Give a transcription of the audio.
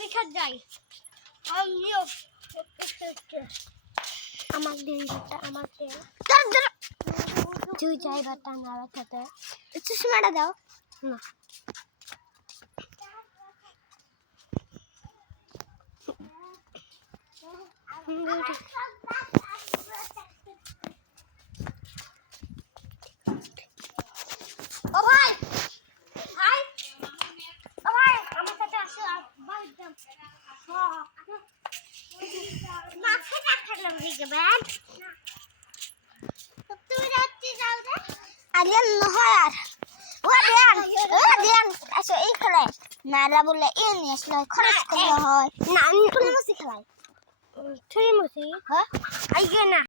শিখার যাই আমিও আমার দিন আমার দিন তুই যাই বাটা না রাখাতে চশমাটা দাও না ও ভাই ভাই ও ভাই আমার সাথে আসো ভাই যাও মাথাটা খেলাম দিকে ব্যাগ তুমি রাত্রি যাও রে আলিয়ান নহয় আর ও দিয়ান আসো এই খেলায় নারা বলে এই নিয়ে আসলে খরচ করতে হয় না আমি তুলে মসি খেলাই তুলে মসি হ্যাঁ আইগে না